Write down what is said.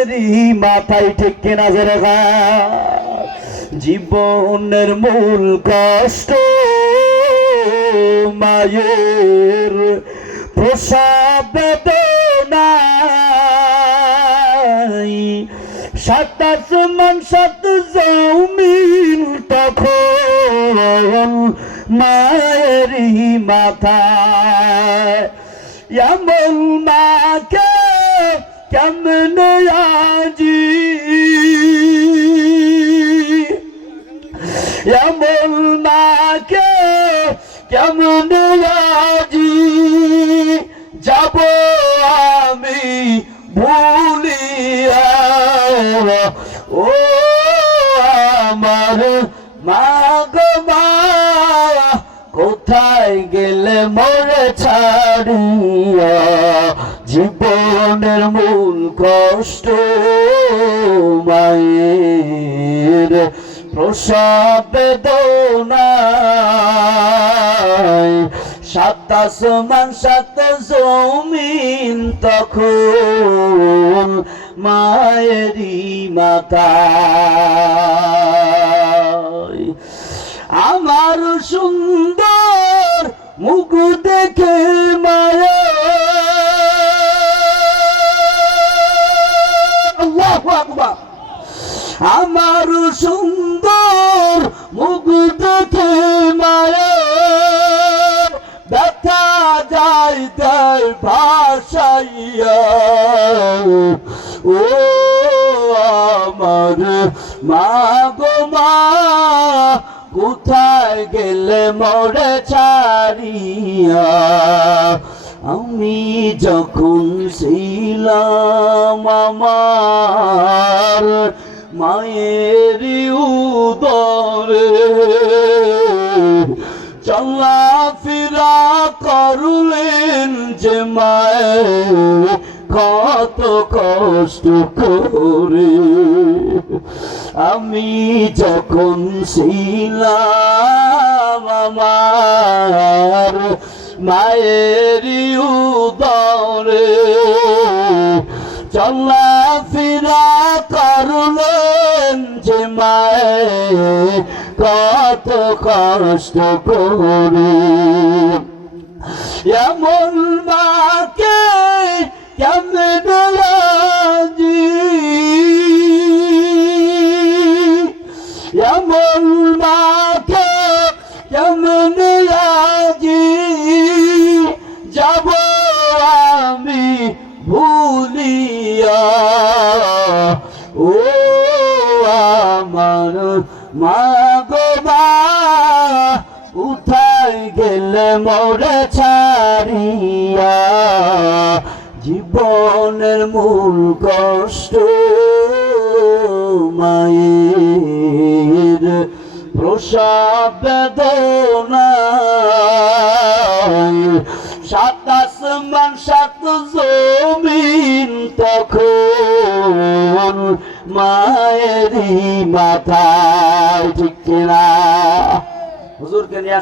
মায়েরই মাথায় ঠিক কিনা জোরে জীবনের মূল কষ্ট মায়ের প্রসব বেদনায় সাত আসমান সাত জমিন তখন মায়েরই মাথায় এমন মাকে কেমনে আজি এমন মাকে কেমনে আজি যাব আমি ভুলিয়া ও আমার মা গো মা কোথায় গেলে মোরে ছাড়িয়া জীবনের মূল কষ্ট মায়ের প্রসব বেদনায় সাত আসমান সাত জমিন তখন মায়েরই মাথায় আমার সুন্দর মুখ দেখে মায়া আল্লাহু আকবার আমার সুন্দর মুখ দেখে মায়া ব্যথা যায় তাই ভাসাইয়া ও আমার মা গো মা কোথায় গেলে মোরে ছাড়িয়া আমি যখন ছিলাম আমার মায়েরই উদরে চলাফেরা করলেন যে মায়ের কত কষ্ট করে আমি যখন ছিলাম আমার মায়েরই উদরে চলাফেরা করলেন যে মায়ের কত কষ্ট করে এমন মাকে কেমনে আজি এমন মাকে কেমনে আজি যাব আমি ভুলিয়া ও আমার মা গো মা কোথায় গেলে মোরে ছাড়িয়া জীবনের মূল কষ্ট মায়ের প্রসব বেদনায় সাত আসমান সাত জমিন তখন মায়েরই মাথায় ঠিক কিনা হুজুরকে নিয়ে